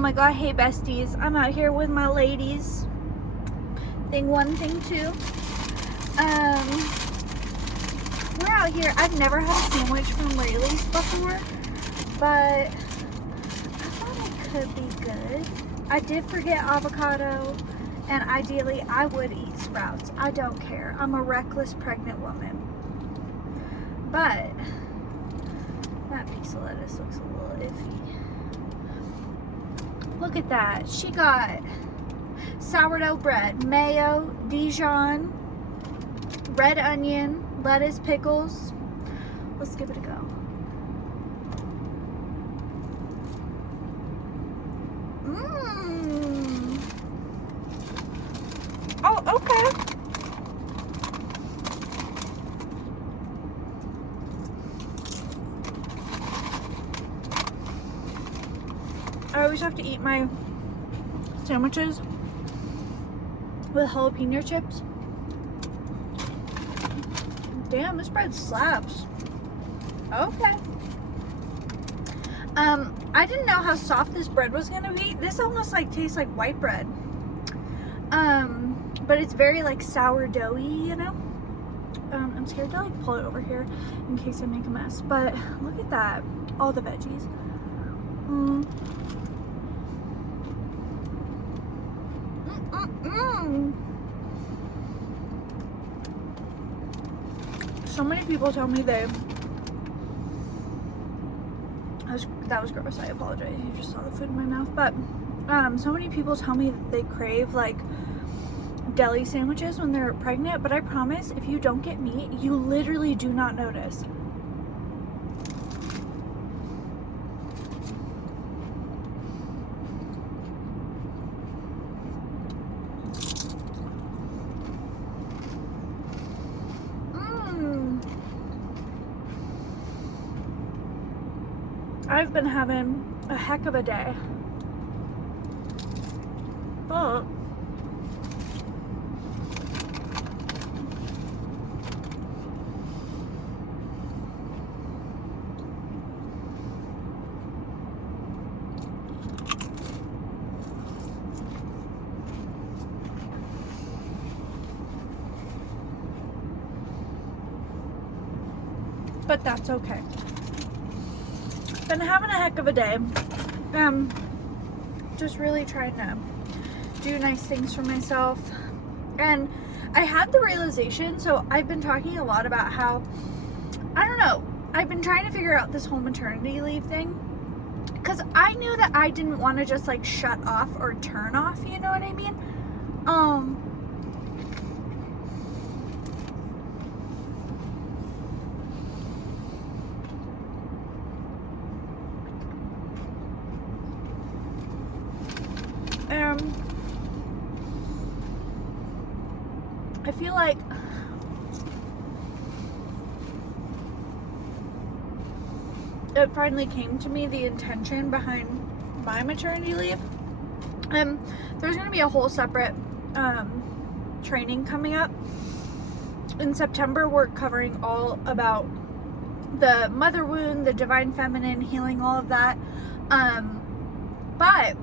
my god, hey besties, I'm out here with my ladies. Thing one, thing two. We're out here. I've never had a sandwich from Marissalace before, but I thought it could be good. I did forget avocado, and ideally I would eat sprouts. I don't care. I'm a reckless pregnant woman. But that piece of lettuce looks a little iffy. Look at that. She got sourdough bread, mayo, Dijon, red onion, lettuce, pickles. Let's give it a go. Oh, okay. I always have to eat my sandwiches with jalapeno chips. Damn, this bread slaps. Okay. I didn't know how soft this bread was gonna be. This almost like tastes like white bread. But it's very like sourdoughy, you know? I'm scared to like pull it over here in case I make a mess. But look at that. All the veggies. So many people tell me that was gross. I apologize. You just saw the food in my mouth. But so many people tell me that they crave like deli sandwiches when they're pregnant. But I promise, if you don't get meat, you literally do not notice. I've been having a heck of a day. But that's okay. Been having a heck of a day. Just really trying to do nice things for myself. And I had the realization, so I've been talking a lot about how, I don't know, I've been trying to figure out this whole maternity leave thing, because I knew that I didn't want to just like shut off or turn off, you know what I mean? I feel like it finally came to me, the intention behind my maternity leave. There's going to be a whole separate training coming up. In September, we're covering all about the mother wound, the divine feminine, healing, all of that. But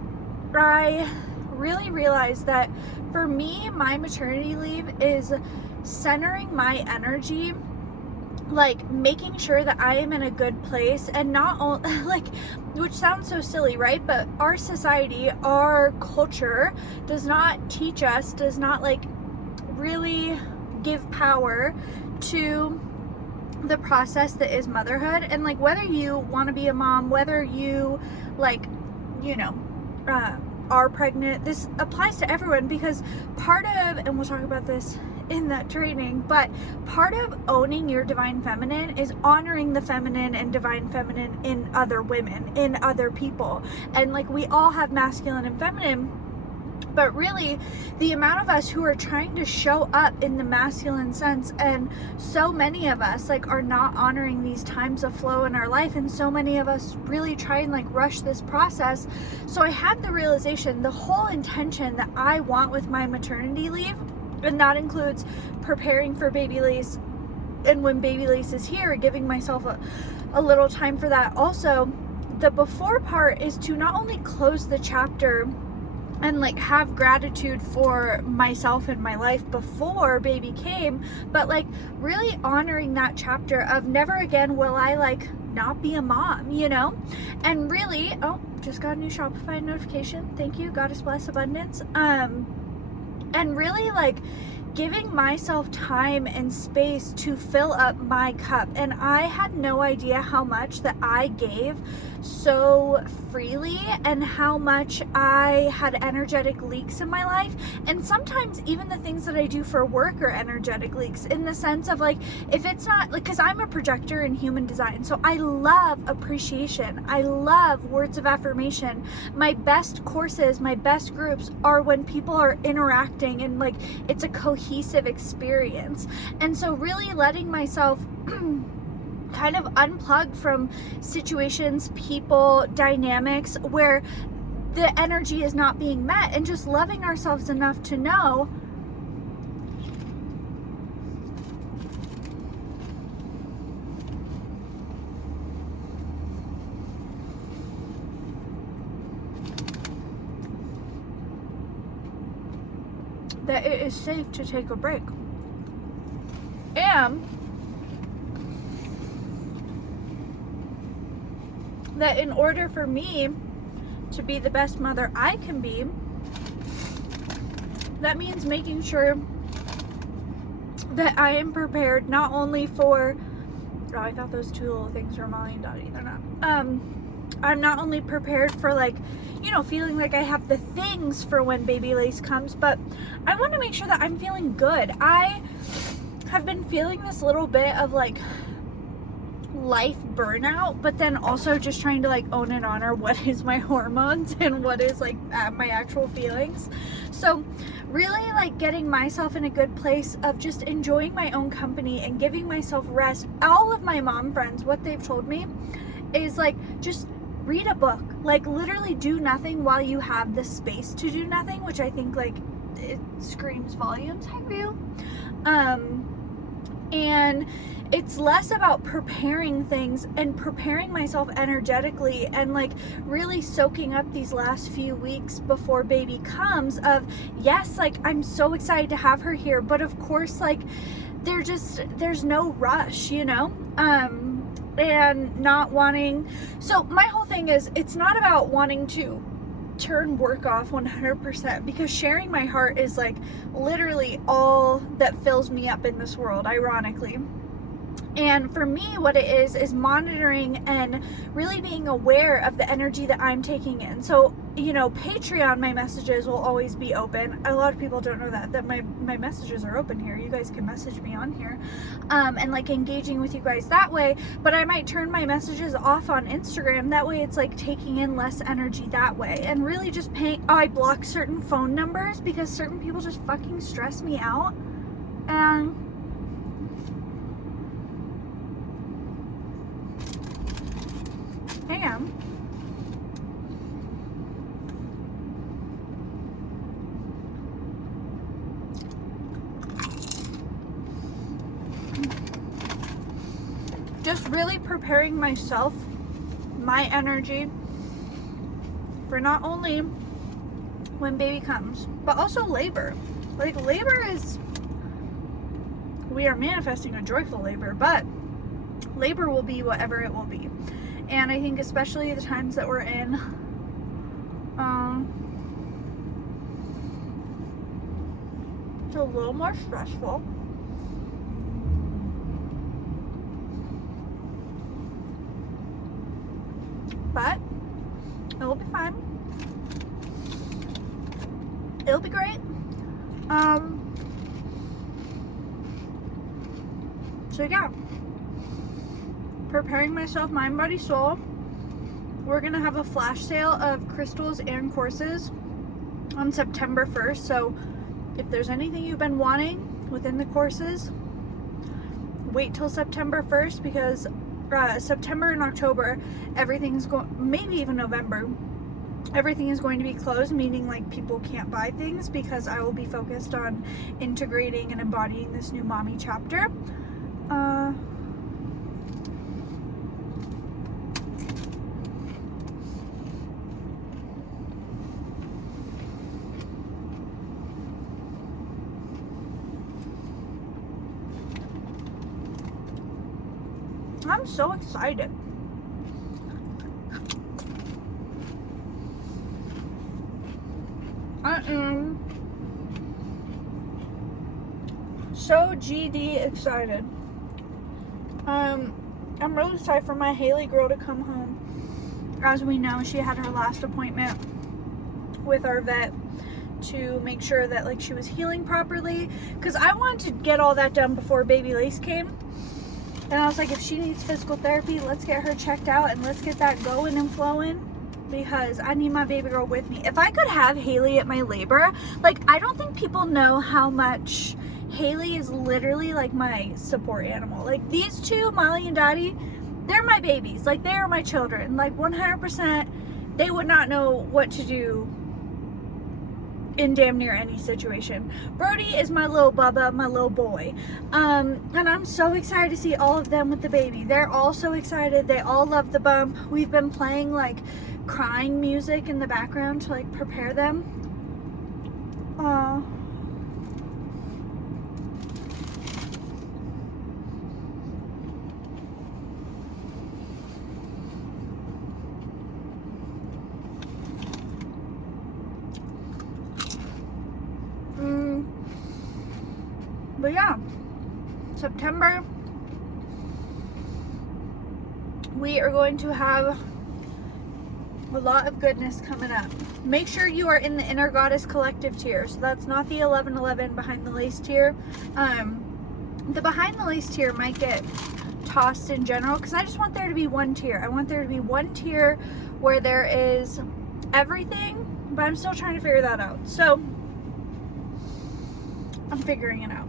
I really realized that for me, my maternity leave is centering my energy, like making sure that I am in a good place, and not only like, which sounds so silly, right? But our society, our culture does not teach us, does not like really give power to the process that is motherhood. And like, whether you want to be a mom, whether you like, you know, are pregnant, this applies to everyone, because part of, and we'll talk about this in that training, but part of owning your divine feminine is honoring the feminine and divine feminine in other women, in other people. And like, we all have masculine and feminine, but really the amount of us who are trying to show up in the masculine sense, and so many of us like are not honoring these times of flow in our life, and so many of us really try and like rush this process. So I had the realization, the whole intention that I want with my maternity leave, and that includes preparing for baby Lace, and when baby Lace is here, giving myself a little time for that. Also, the before part is to not only close the chapter and like have gratitude for myself and my life before baby came, but like really honoring that chapter of never again will I like not be a mom, you know? And really, oh, just got a new Shopify notification. Thank you. Goddess bless abundance. And really like giving myself time and space to fill up my cup. And I had no idea how much that I gave so freely and how much I had energetic leaks in my life. And sometimes even the things that I do for work are energetic leaks, in the sense of like, if it's not like, because I'm a projector in human design, so I love appreciation, I love words of affirmation. My best courses, my best groups are when people are interacting and like it's a cohesive experience. And so really letting myself kind of unplug from situations, people, dynamics where the energy is not being met, and just loving ourselves enough to know that it is safe to take a break. And that in order for me to be the best mother I can be, that means making sure that I am prepared not only for, oh, I thought those two little things were Molly and Dottie, they're not. I'm not only prepared for like, you know, feeling like I have the things for when baby Lace comes, but I want to make sure that I'm feeling good. I have been feeling this little bit of like life burnout, but then also just trying to like own and honor what is my hormones and what is like my actual feelings. So really like getting myself in a good place of just enjoying my own company and giving myself rest. All of my mom friends, what they've told me is like, just read a book, like literally do nothing while you have the space to do nothing, which I think like it screams volumes. Hi, Rue. And it's less about preparing things and preparing myself energetically and like really soaking up these last few weeks before baby comes of, yes, like I'm so excited to have her here, but of course like there's no rush, you know? And not wanting, so my whole thing is, it's not about wanting to turn work off 100%, because sharing my heart is like literally all that fills me up in this world, ironically. And for me, what it is monitoring and really being aware of the energy that I'm taking in. So, you know, Patreon, my messages will always be open. A lot of people don't know that my messages are open here. You guys can message me on here, and like engaging with you guys that way. But I might turn my messages off on Instagram. That way it's like taking in less energy that way. And really just I block certain phone numbers because certain people just fucking stress me out. And just really preparing myself, my energy, for not only when baby comes, but also labor. Like labor is, we are manifesting a joyful labor, but labor will be whatever it will be. And I think especially the times that we're in, it's a little more stressful. But it'll be fine. It'll be great. So yeah, preparing myself, mind, body, soul. We're gonna have a flash sale of crystals and courses on September 1st. So if there's anything you've been wanting within the courses, wait till September 1st, because September and October, everything's going, maybe even November, everything is going to be closed, meaning like people can't buy things, because I will be focused on integrating and embodying this new mommy chapter. I'm so excited. I am so GD excited. I'm really excited for my Haley girl to come home. As we know, she had her last appointment with our vet to make sure that like she was healing properly, because I wanted to get all that done before baby Lace came. And I was like, if she needs physical therapy, let's get her checked out and let's get that going and flowing, because I need my baby girl with me. If I could have Haley at my labor, like, I don't think people know how much Haley is literally like my support animal. Like, these two, Molly and Daddy, they're my babies. Like, they are my children. Like, 100%, they would not know what to do in damn near any situation. Brody is my little bubba, my little boy. And I'm so excited to see all of them with the baby. They're all so excited. They all love the bump. We've been playing like crying music in the background to like prepare them. But yeah, September, we are going to have a lot of goodness coming up. Make sure you are in the Inner Goddess Collective tier. So that's not the 1111 Behind the Lace tier. The Behind the Lace tier might get tossed in general, because I just want there to be one tier. I want there to be one tier where there is everything, but I'm still trying to figure that out. So I'm figuring it out,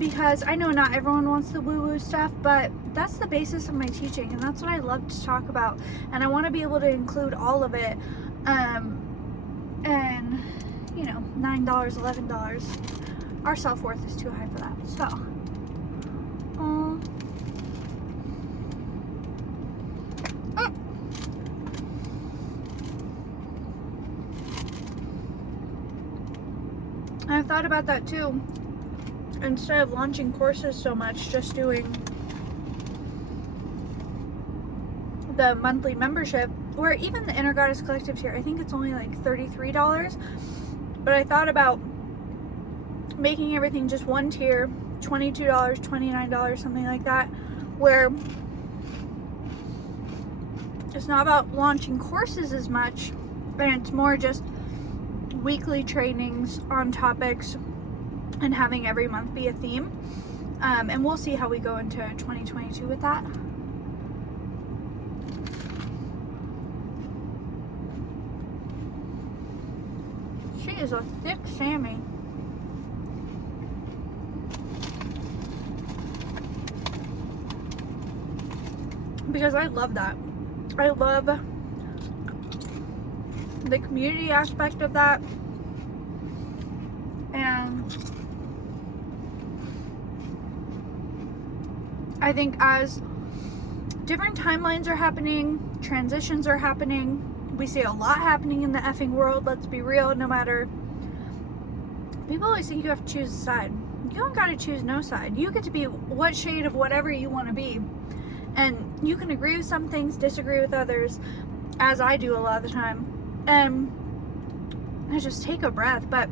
because I know not everyone wants the woo-woo stuff, but that's the basis of my teaching, and that's what I love to talk about, and I want to be able to include all of it. And you know, $9, $11, our self-worth is too high for that. So I've thought about that too. Instead of launching courses so much, just doing the monthly membership, or even the Inner Goddess Collective tier. I think it's only like $33. But I thought about making everything just one tier, $22, $29, something like that, where it's not about launching courses as much, but it's more just weekly trainings on topics and having every month be a theme. And we'll see how we go into 2022 with that. She is a thick Sammy. Because I love that. I love the community aspect of that. And I think as different timelines are happening, transitions are happening, we see a lot happening in the effing world, let's be real. No matter, people always think you have to choose a side. You don't gotta choose no side. You get to be what shade of whatever you want to be, and you can agree with some things, disagree with others, as I do a lot of the time. And I just take a breath. But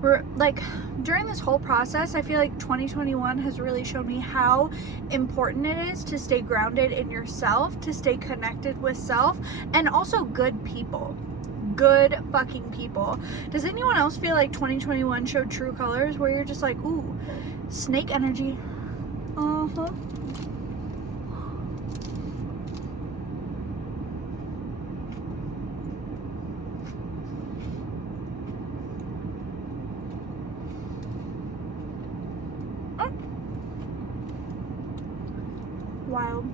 we're like, during this whole process, I feel like 2021 has really shown me how important it is to stay grounded in yourself, to stay connected with self, and also good people. Good fucking people. Does anyone else feel like 2021 showed true colors, where you're just like, ooh, snake energy? Wild.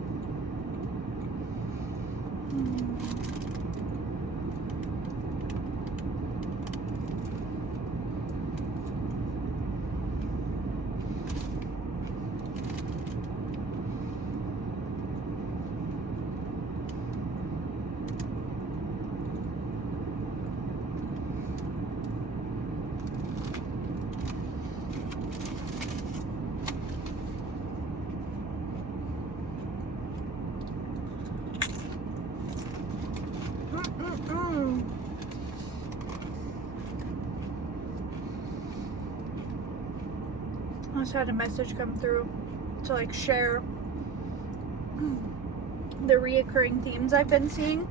I just had a message come through to like share the reoccurring themes I've been seeing.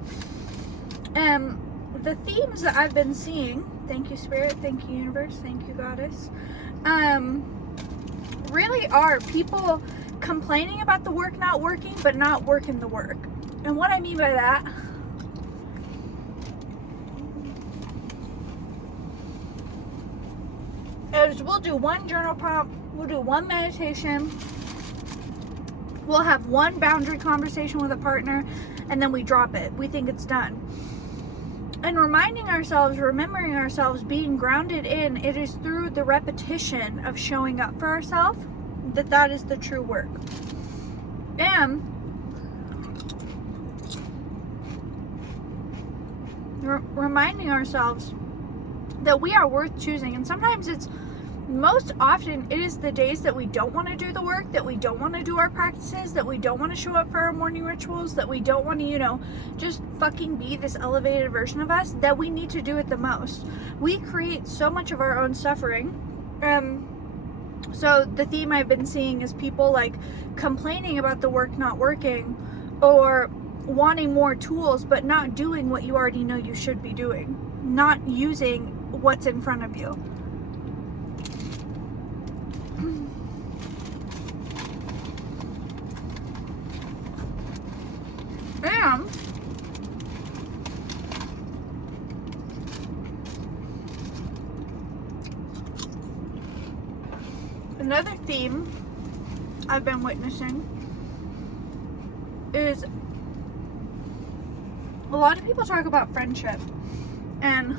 The themes that I've been seeing, thank you Spirit, thank you Universe, thank you Goddess, really are people complaining about the work not working, but not working the work. And what I mean by that is we'll do one journal prompt, we'll do one meditation, we'll have one boundary conversation with a partner, and then we drop it. We think it's done. And reminding ourselves, remembering ourselves, being grounded in, it is through the repetition of showing up for ourselves that is the true work. And reminding ourselves that we are worth choosing. And sometimes most often it is the days that we don't want to do the work, that we don't want to do our practices, that we don't want to show up for our morning rituals, that we don't want to, just fucking be this elevated version of us, that we need to do it the most. We create so much of our own suffering. So the theme I've been seeing is people like complaining about the work not working, or wanting more tools but not doing what you already know you should be doing, not using what's in front of you. And another theme I've been witnessing is a lot of people talk about friendship and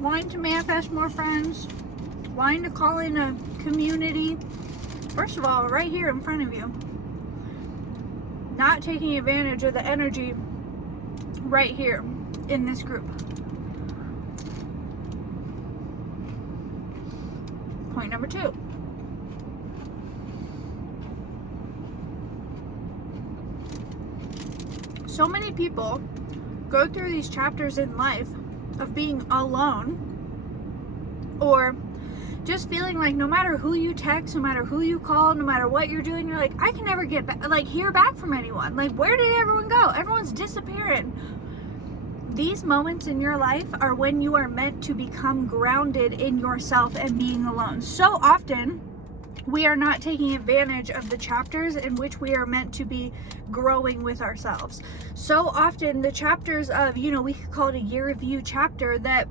wanting to manifest more friends, wanting to call in a community. First of all, right here in front of you, not taking advantage of the energy right here in this group. Point number 2. So many people go through these chapters in life of being alone, or just feeling like no matter who you text, no matter who you call, no matter what you're doing, you're like, I can never get back, hear back from anyone. Like, where did everyone go? Everyone's disappearing. These moments in your life are when you are meant to become grounded in yourself and being alone. So often, we are not taking advantage of the chapters in which we are meant to be growing with ourselves. So often, the chapters of, we could call it a year review chapter, that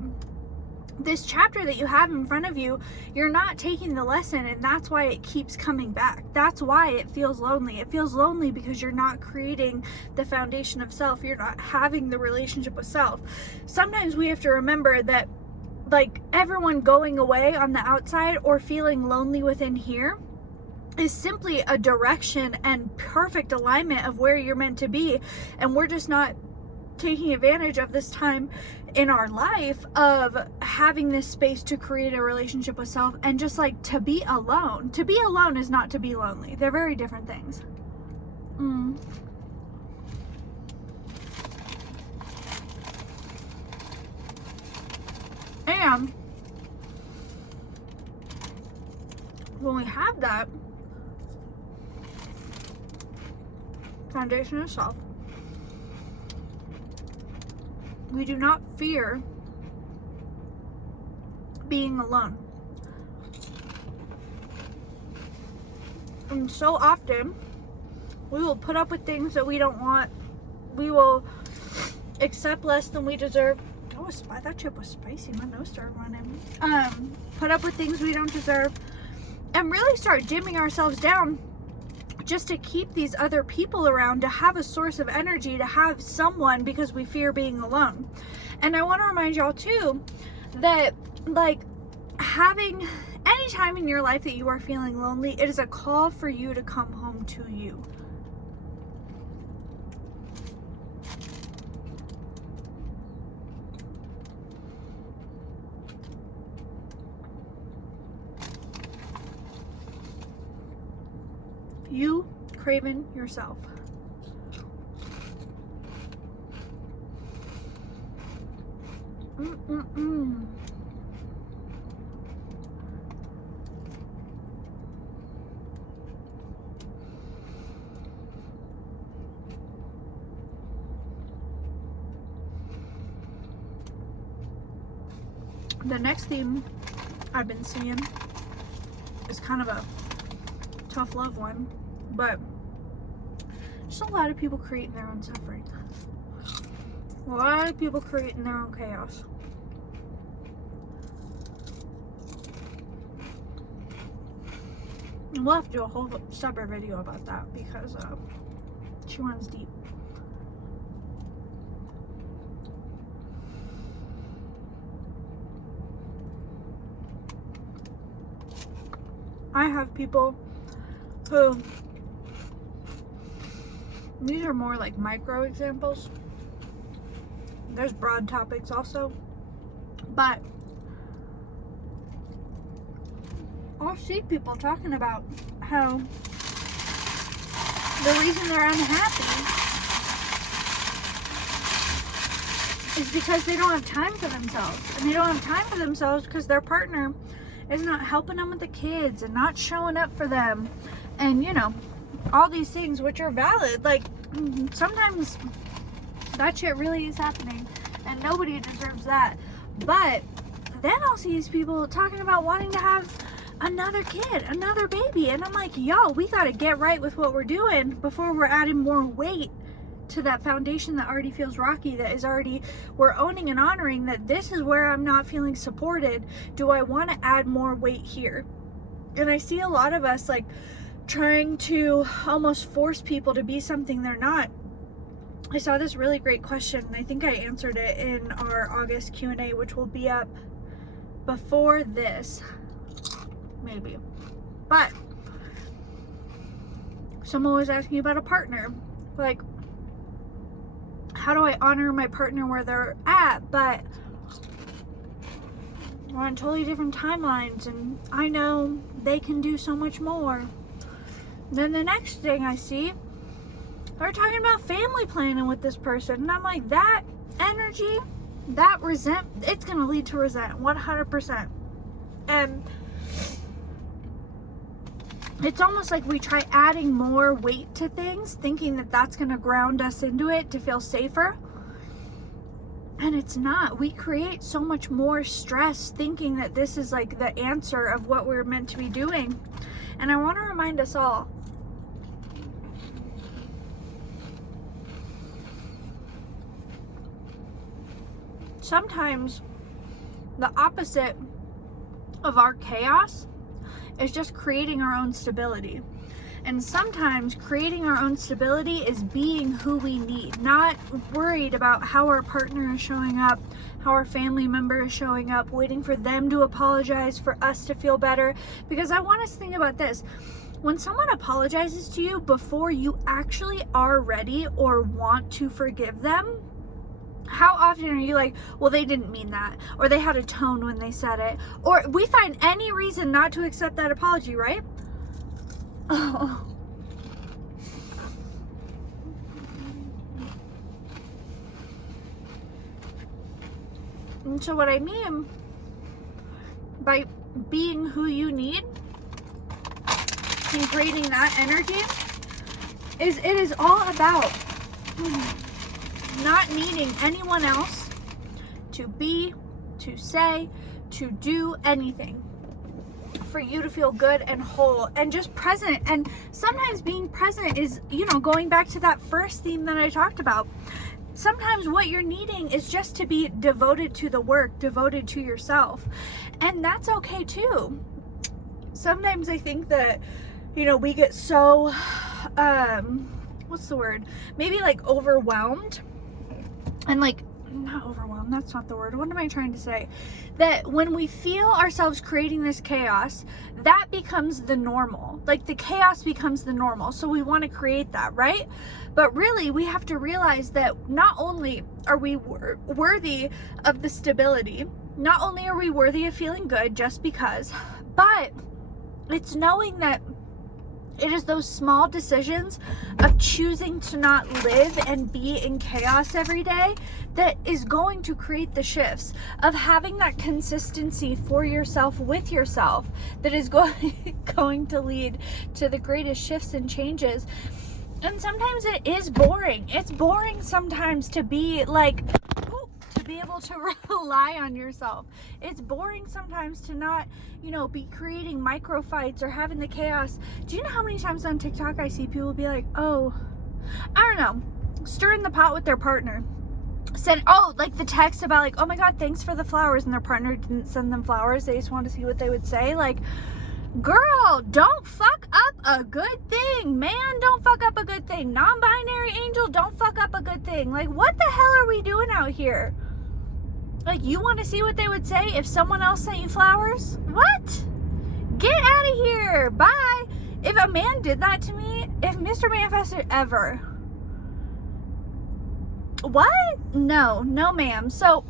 this chapter that you have in front of you, you're not taking the lesson, and that's why it keeps coming back. That's why it feels lonely. It feels lonely because you're not creating the foundation of self. You're not having the relationship with self. Sometimes we have to remember that, everyone going away on the outside or feeling lonely within here is simply a direction and perfect alignment of where you're meant to be. And we're just not taking advantage of this time in our life of having this space to create a relationship with self and just to be alone. To be alone is not to be lonely. They're very different things. And when we have that foundation of self, we do not fear being alone. And so often, we will put up with things that we don't want. We will accept less than we deserve. Oh, that chip was spicy. My nose started running. Put up with things we don't deserve. And really start dimming ourselves down just to keep these other people around, to have a source of energy, to have someone, because we fear being alone. And I want to remind y'all too that having any time in your life that you are feeling lonely, it is a call for you to come home to you. You, Craven, yourself. The next theme I've been seeing is kind of a tough love one, but just a lot of people creating their own suffering. A lot of people creating their own chaos. And we'll have to do a whole separate video about that because she runs deep. I have people who, these are more like micro examples. There's broad topics also, but I'll see people talking about how the reason they're unhappy is because they don't have time for themselves. And they don't have time for themselves because their partner is not helping them with the kids and not showing up for them. And, you know, all these things which are valid. Like, sometimes that shit really is happening and nobody deserves that. But then I'll see these people talking about wanting to have another kid, another baby. And I'm like, yo, we got to get right with what we're doing before we're adding more weight to that foundation that already feels rocky, that is already, we're owning and honoring that this is where I'm not feeling supported. Do I want to add more weight here? And I see a lot of us like trying to almost force people to be something they're not. I saw this really great question, and I think I answered it in our August Q&A, which will be up before this, maybe. But someone was asking about a partner, like, how do I honor my partner where they're at, but we're on totally different timelines, and I know they can do so much more. Then the next thing I see, they're talking about family planning with this person, and I'm like, that energy, that it's going to lead to resent, 100%. And it's almost like we try adding more weight to things, thinking that that's going to ground us into it to feel safer. And it's not. We create so much more stress thinking that this is like the answer of what we're meant to be doing. And I want to remind us all, sometimes the opposite of our chaos is just creating our own stability. And sometimes creating our own stability is being who we need, not worried about how our partner is showing up, how our family member is showing up, waiting for them to apologize for us to feel better. Because I want us to think about this. When someone apologizes to you before you actually are ready or want to forgive them, how often are you like, well, they didn't mean that, or they had a tone when they said it, or we find any reason not to accept that apology, right? Oh. And so what I mean by being who you need and creating that energy is it is all about not needing anyone else to be, to say, to do anything for you to feel good and whole and just present. And sometimes being present is, you know, going back to that first theme that I talked about. Sometimes what you're needing is just to be devoted to the work, devoted to yourself. And that's okay too. Sometimes I think that, you know, we get so, what's the word? Maybe like overwhelmed. And like, not overwhelmed, that's not the word. What am I trying to say? That when we feel ourselves creating this chaos, that becomes the normal. Like the chaos becomes the normal. So we want to create that, right? But really, we have to realize that not only are we worthy of the stability, not only are we worthy of feeling good just because, but it's knowing that It is those small decisions of choosing to not live and be in chaos every day that is going to create the shifts, of having that consistency for yourself with yourself that is going to lead to the greatest shifts and changes. And sometimes it is boring. It's boring sometimes to be like, to be able to rely on yourself. It's boring sometimes to not, be creating micro fights or having the chaos. Do you know how many times on TikTok I see people be like, oh, I don't know, stirring the pot with their partner. Like the text about like, oh my God, thanks for the flowers, and their partner didn't send them flowers. They just wanted to see what they would say. Like, girl, don't fuck up a good thing. Man, don't fuck up a good thing. Non-binary angel, don't fuck up a good thing. Like, what the hell are we doing out here? Like, you want to see what they would say if someone else sent you flowers? What? Get out of here. Bye. If a man did that to me, if Mr. Manifestor ever... What? No, ma'am. So,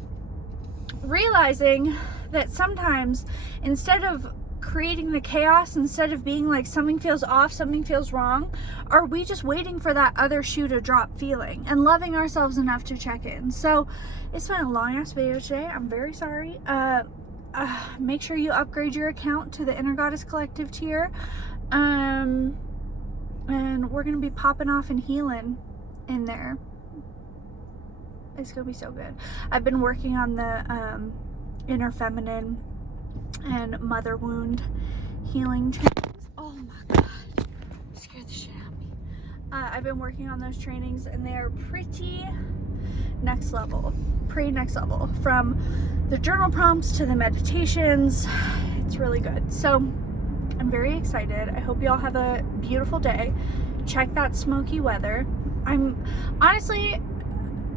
realizing that sometimes, instead of creating the chaos, instead of being like something feels off, something feels wrong, are we just waiting for that other shoe to drop feeling and loving ourselves enough to check in? So it's been a long ass video today. I'm very sorry. Make sure you upgrade your account to the Inner Goddess Collective tier, and we're gonna be popping off and healing in there. It's gonna be so good. I've been working on the inner feminine and mother wound healing trainings. Oh my God, scared the shit out of me. I've been working on those trainings, and they're pretty next level, from the journal prompts to the meditations. It's really good. So I'm very excited. I hope y'all have a beautiful day. Check that smoky weather.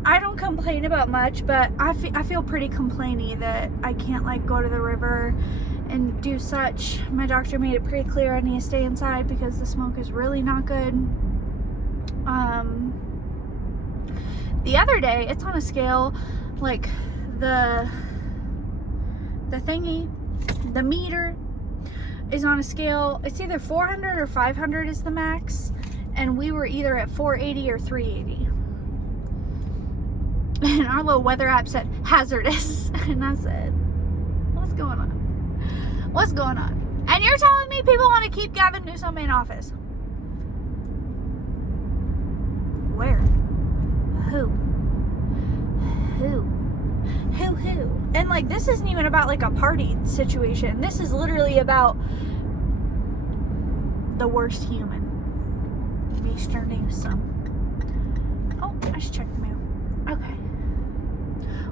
I don't complain about much, but I feel pretty complainy that I can't like go to the river and do such. My doctor made it pretty clear I need to stay inside because the smoke is really not good. The other day, it's on a scale, like the thingy, the meter is on a scale, it's either 400 or 500 is the max, and we were either at 480 or 380. And our little weather app said hazardous. And I said, what's going on? What's going on? And you're telling me people want to keep Gavin Newsom in office? Where? Who? And like, this isn't even about like a party situation. This is literally about the worst human, Mr. Newsom. Oh, I should check the mail. Okay.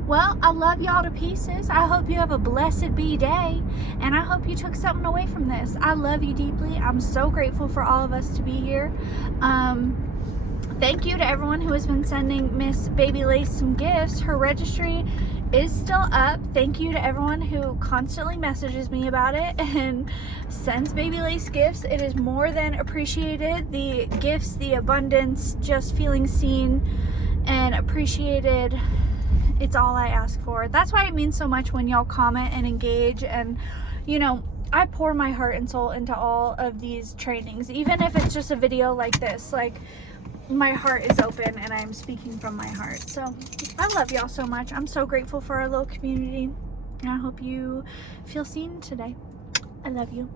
Well, I love y'all to pieces. I hope you have a blessed bee day, and I hope you took something away from this. I love you deeply. I'm so grateful for all of us to be here. Thank you to everyone who has been sending Miss Baby Lace some gifts. Her registry is still up. Thank you to everyone who constantly messages me about it and sends Baby Lace gifts. It is more than appreciated. The gifts, the abundance, just feeling seen and appreciated, it's all I ask for. That's why it means so much when y'all comment and engage. And I pour my heart and soul into all of these trainings, even if it's just a video like this. Like, my heart is open and I'm speaking from my heart. So I love y'all so much. I'm so grateful for our little community, and I hope you feel seen today. I love you.